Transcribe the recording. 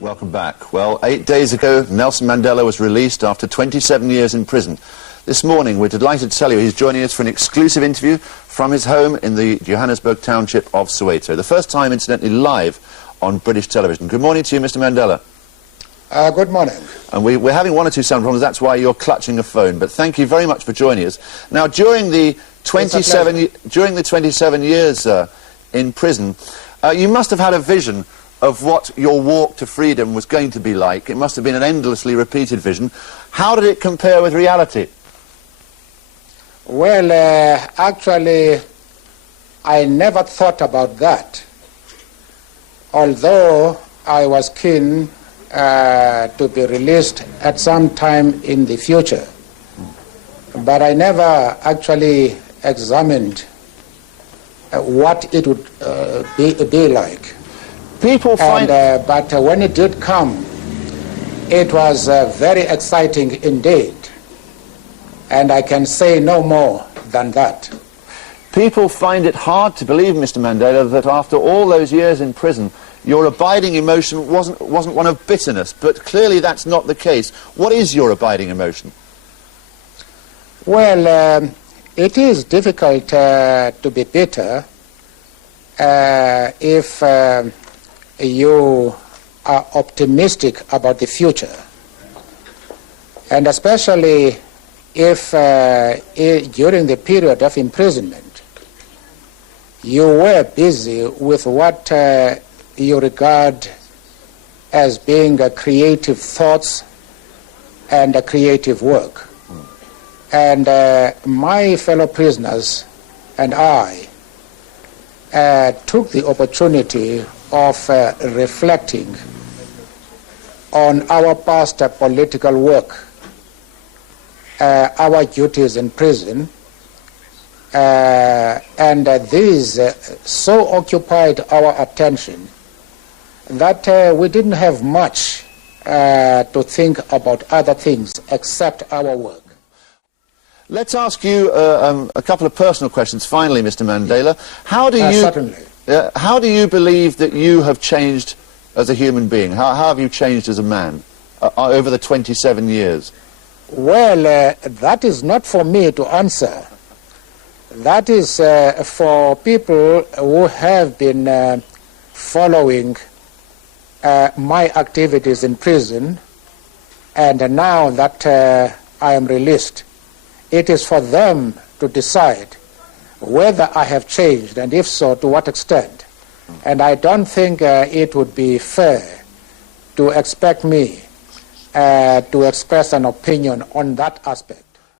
Welcome back. Well, 8 days ago, Nelson Mandela was released after 27 years in prison. This morning, we're delighted to tell you he's joining us for an exclusive interview from his home in the Johannesburg township of Soweto. The first time, incidentally, live on British television. Good morning to you, Mr. Mandela. Good morning. And we're having one or two sound problems, that's why you're clutching a phone. But thank you very much for joining us. Now, during the 27 years in prison, you must have had a vision of what your walk to freedom was going to be like. It must have been an endlessly repeated vision. How did it compare with reality? Well, actually, I never thought about that. Although I was keen to be released at some time in the future. But I never actually examined what it would be like. People find... but when it did come, it was very exciting indeed. And I can say no more than that. People find it hard to believe, Mr. Mandela, that after all those years in prison, your abiding emotion wasn't one of bitterness, but clearly that's not the case. What is your abiding emotion? Well, it is difficult to be bitter if you are optimistic about the future, and especially if during the period of imprisonment you were busy with what you regard as being creative thoughts and creative work. And my fellow prisoners and I took the opportunity of reflecting on our past political work, our duties in prison, and these so occupied our attention that we didn't have much to think about other things except our work. Let's ask you a couple of personal questions finally, Mr. Mandela. Certainly. How do you believe that you have changed as a human being? How have you changed as a man over the 27 years? Well, that is not for me to answer. That is for people who have been following my activities in prison, and now that I am released, it is for them to decide whether I have changed, and if so, to what extent. And I don't think it would be fair to expect me to express an opinion on that aspect.